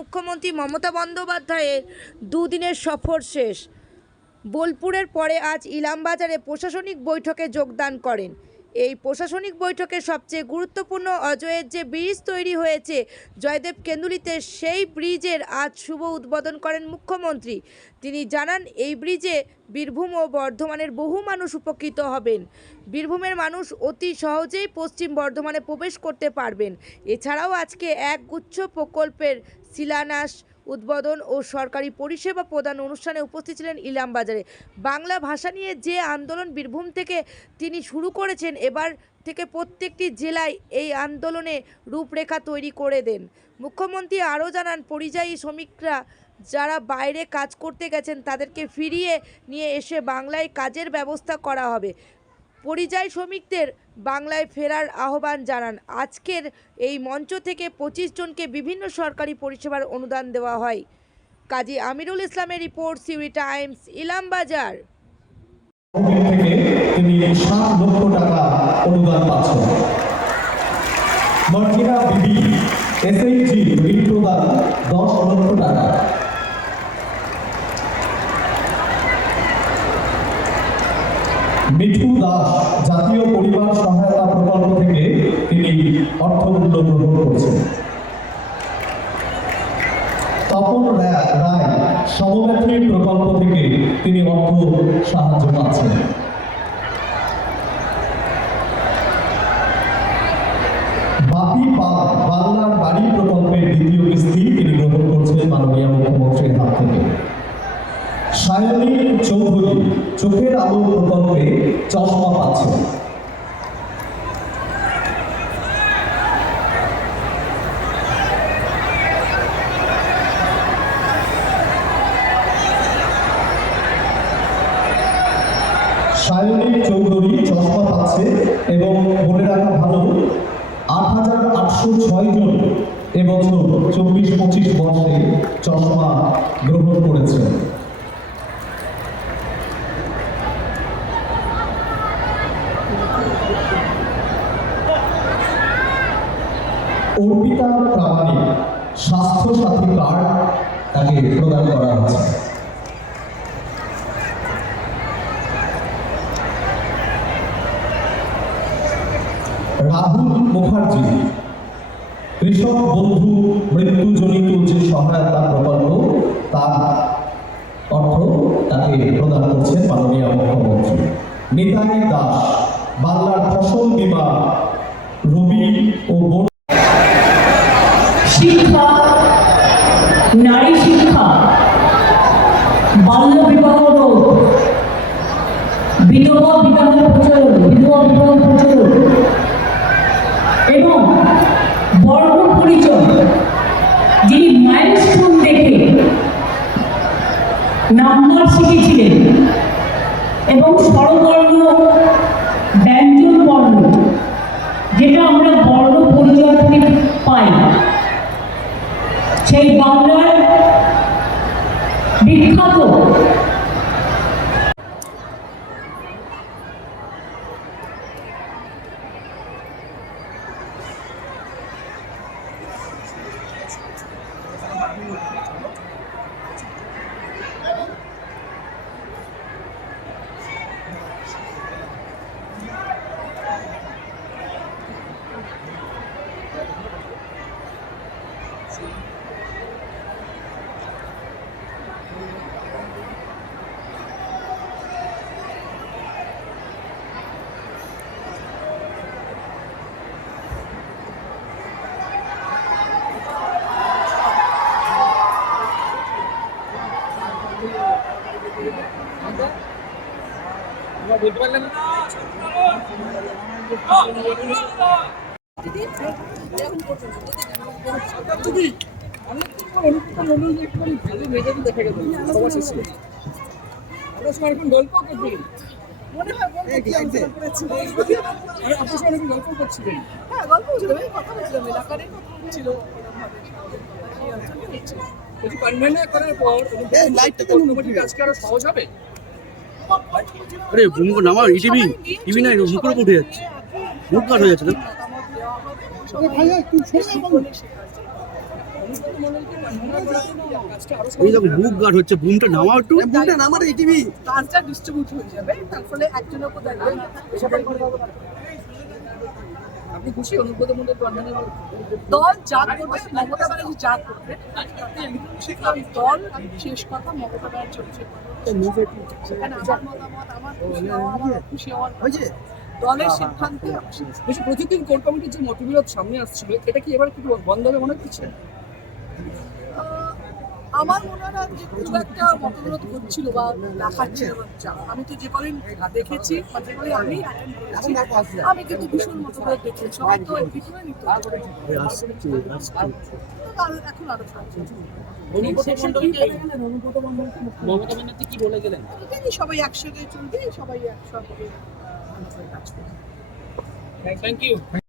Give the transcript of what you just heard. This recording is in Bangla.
মুখ্যমন্ত্রী মমতা বন্দ্যোপাধ্যায়ের দুদিনের সফর শেষ। বোলপুরের পরে আজ ইলামবাজারে প্রশাসনিক বৈঠকে যোগদান করেন। এই প্রশাসনিক বৈঠকে সবচেয়ে গুরুত্বপূর্ণ অজয়ের যে ব্রিজ তৈরি হয়েছে জয়দেব কেন্দুলিতে, সেই ব্রিজের আজ শুভ উদ্বোধন করেন মুখ্যমন্ত্রী। তিনি জানান, এই ব্রিজে বীরভূম ও বর্ধমানের বহু মানুষ উপকৃত হবেন। বীরভূমের মানুষ অতি সহজেই পশ্চিম বর্ধমানে প্রবেশ করতে পারবেন। এছাড়াও আজকে একগুচ্ছ প্রকল্পের শিলান্যাস, উদ্বোধন ও সরকারি পরিষেবা প্রদান অনুষ্ঠানে উপস্থিত ছিলেন ইলামবাজারে। বাংলা ভাষা নিয়ে যে আন্দোলন বীরভূম থেকে তিনি শুরু করেছেন, এবার থেকে প্রত্যেকটি জেলায় এই আন্দোলনে রূপরেখা তৈরি করে দেন। মুখ্যমন্ত্রী আরও জানান, পরিযায়ী শ্রমিকরা যারা বাইরে কাজ করতে গেছেন তাদেরকে ফিরিয়ে নিয়ে এসে বাংলায় কাজের ব্যবস্থা করা হবে। পরিযায়ী শ্রমিকদের বাংলায় ফেরার আহ্বান জানান। আজকের এই মঞ্চ থেকে 25 জনকে বিভিন্ন সরকারি পরিষেবার অনুদান দেওয়া হয়। কাজী আমিরুল ইসলামের রিপোর্ট, সিউড়ি টাইমস, ইলামবাজার। তিনি 7 লক্ষ টাকা অনুদান পাচ্ছেন। মর্জিনা বিবি এসএইচজি ঋণ প্রদান 10 লক্ষ টাকা। মিঠু দাস জাতীয় পরিবার সহায়তা প্রকল্প থেকে তিনি অর্থমূল্য গ্রহণ করেছেন। তপন রায় সমব্যথী প্রকল্প থেকে তিনি অর্থ সাহায্য পাচ্ছেন। বাপি পাল বাংলার বাড়ি প্রকল্পের দ্বিতীয় কিস্তি তিনি গ্রহণ করছেন মাননীয় মুখ্যমন্ত্রীর হাত থেকে। সায়নী চৌধুরী চোখের আলো প্রকল্পে চশমা পাচ্ছেন। সায়নী চৌধুরী চশমা পাচ্ছে এবং বলে রাখা ভালো, 8,806 জন এবছর 24-25 বর্ষে চশমা গ্রহণ করেছে। অর্পিতা প্রামাণিক স্বাস্থ্য সাথী কার্ড তাকে প্রদান করা হয়েছে। রাহুল মুখার্জি কৃষক বন্ধু মৃত্যুজনিত যে সহায়তা প্রকল্প, তার অর্থ তাকে প্রদান করছেন মাননীয় মুখ্যমন্ত্রী। নিতাই দাস বাংলার ফসল বীমা রবি ও শিক্ষা, নারী শিক্ষা, বাল্য বিবাহ রোধ, বিধবা বিবাহ প্রচলন এবং বর্ণ পরিচয়, যিনি মাইলস্টোন দেখে নাম্বার শিখেছিলেন এবং স্বরবর্ণ ব্যঞ্জন বর্ণ, যেটা আমরা বর্ণ পরিচয় থেকে পাই, সেই বাংলার বিখ্যাত বলতে পারলেন না। গল্প করবেন মনে হয় আপনার সঙ্গে গল্প করছিলেন। হ্যাঁ, গল্প ছিল, কথা বলছিলাম, এলাকারই ছিল। পারমানেন্ট করার পর লাইটটা তো আজকে আরো সহজ হবে। अरे मुख नामा टीवी टीवी ना मुख ऊपर उठे যাচ্ছে, মুখ কাট হয়ে যাচ্ছে না। কাজটা আরো এই দেখো বুক গার্ড হচ্ছে, বুমটা নামাও একটু। কাজটা ডিস্ট্রিবিউট হয়ে যাবে, তার ফলে একজনের উপর দেখবেন সবাই করে আপনি খুশি অনুব্রত মন্ডল টন্ডনের দল যা করবে, মমতা ব্যানার্জি যা করবে সেখানে দল শেষ কথা মমতা ব্যানার্জি সেখানে আমার মতামত, আমার খুশি হওয়া, আমার খুশি হওয়ার দলের সিদ্ধান্তে আমার শেষ। বেশি প্রতিদিন কোর কমিটির যে মতবিরোধ সামনে আসছিল, এটা কি এবার একটু বন্ধ হবে মনে হচ্ছে? আমার মনে হয় না যে খুব একটা মতবিরোধ হচ্ছিল বা দেখাচ্ছিল বা যা। আমি তো যে কদিন দেখেছি বা যে কদিন আমি attend করেছি, আমি কিন্তু ভীষণ মতবিরোধ দেখেছি। সবাই তো এদিকে নিত, এখন আরো সবাই একসঙ্গে চলবে, সবাই একসঙ্গে কাজ করবে। Thank you.